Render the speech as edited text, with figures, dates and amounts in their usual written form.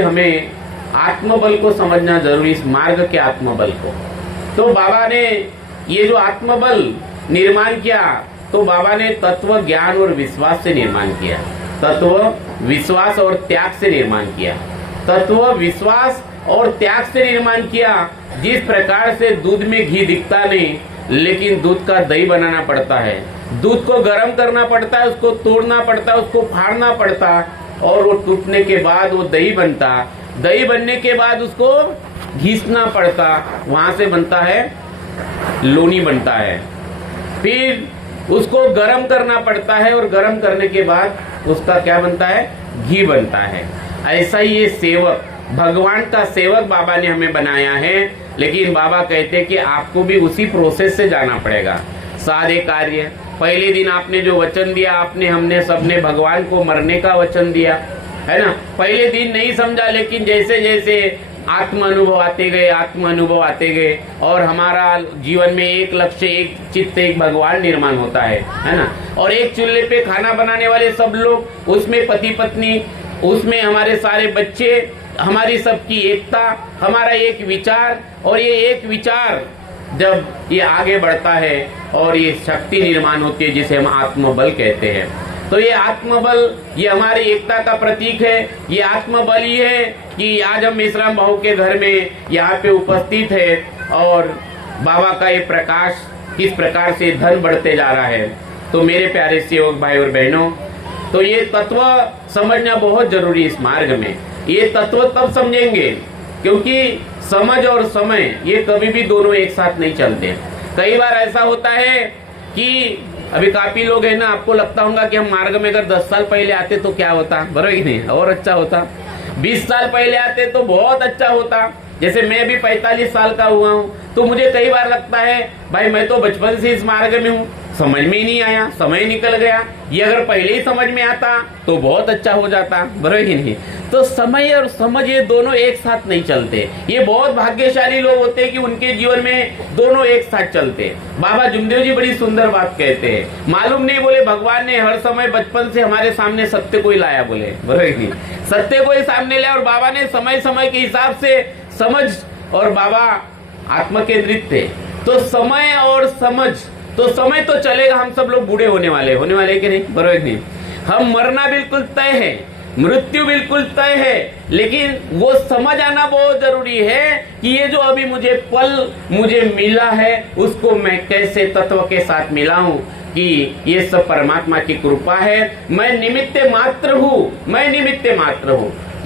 हमें आत्मबल को समझना जरूरी, इस मार्ग के आत्मबल को। तो बाबा ने ये जो आत्मबल निर्माण किया, तो बाबा ने तत्व ज्ञान और विश्वास से निर्माण किया, तत्व विश्वास और त्याग से निर्माण किया, तत्व विश्वास और त्याग से निर्माण किया। जिस प्रकार से दूध में घी दिखता नहीं, लेकिन दूध का दही बनाना पड़ता है, दूध को गर्म करना पड़ता है, उसको तोड़ना पड़ता है, उसको फाड़ना पड़ता, और वो टूटने के बाद वो दही बनता, दही बनने के बाद उसको घिसना पड़ता, वहां से बनता है लोनी बनता है, फिर उसको गर्म करना पड़ता है, और गर्म करने के बाद उसका क्या बनता है, घी बनता है। ऐसा ही ये सेवक, भगवान का सेवक बाबा ने हमें बनाया है, लेकिन बाबा कहते हैं कि आपको भी उसी प्रोसेस से जाना पड़ेगा। सारे कार्य, पहले दिन आपने जो वचन दिया, हमने सबने भगवान को मरने का वचन दिया है ना। पहले दिन नहीं समझा, लेकिन जैसे जैसे आत्म अनुभव आते गए, और हमारा जीवन में एक लक्ष्य, एक चित्त, एक भगवान निर्माण होता है ना। और एक चूल्हे पे खाना बनाने वाले सब लोग, उसमें पति पत्नी, उसमें हमारे सारे बच्चे, हमारी सबकी एकता, हमारा एक विचार, और ये एक विचार जब ये आगे बढ़ता है और ये शक्ति निर्माण होती है, जिसे हम आत्मबल कहते हैं। तो ये आत्मबल, ये हमारी एकता का प्रतीक है। ये आत्मबल ही है कि आज हम मेश्राम भाऊ के घर में यहाँ पे उपस्थित है, और बाबा का ये प्रकाश किस प्रकार से धन बढ़ते जा रहा है। तो मेरे प्यारे सेवक भाई और बहनों, तो ये तत्व समझना बहुत जरूरी इस मार्ग में। ये तत्व तब समझेंगे, क्योंकि समझ और समय ये कभी भी दोनों एक साथ नहीं चलते। कई बार ऐसा होता है कि अभी काफी लोग है ना, आपको लगता होगा कि हम मार्ग में अगर 10 साल पहले आते तो क्या होता, बराबर ही नहीं, और अच्छा होता। 20 साल पहले आते तो बहुत अच्छा होता। जैसे मैं भी 45 साल का हुआ हूँ, तो मुझे कई बार लगता है भाई मैं तो बचपन से इस मार्ग में हूँ, समझ में ही नहीं आया, समय निकल गया। ये अगर पहले ही समझ में आता तो बहुत अच्छा हो जाता, बराबर ही नहीं। तो समय और समझ ये दोनों एक साथ नहीं चलते। ये बहुत भाग्यशाली लोग होते हैं कि उनके जीवन में दोनों एक साथ चलते। बाबा जुमदेव जी बड़ी सुंदर बात कहते हैं, मालूम नहीं बोले भगवान ने हर समय बचपन से हमारे सामने सत्य को ही लाया, बोले बराबर ही नहीं, सत्य को ही सामने लाया, और बाबा ने समय समय के हिसाब से समझ, और बाबा आत्म केंद्रित थे। तो समय और समझ, तो समय तो चलेगा, हम सब लोग बूढ़े होने वाले कि नहीं, बराबर नहीं। हम मरना बिल्कुल तय है, मृत्यु बिल्कुल तय है, लेकिन वो समझ आना बहुत जरूरी है कि ये जो अभी मुझे पल मुझे मिला है, उसको मैं कैसे तत्व के साथ मिलाऊं, कि ये सब परमात्मा की कृपा है। मैं निमित्त मात्र हूँ,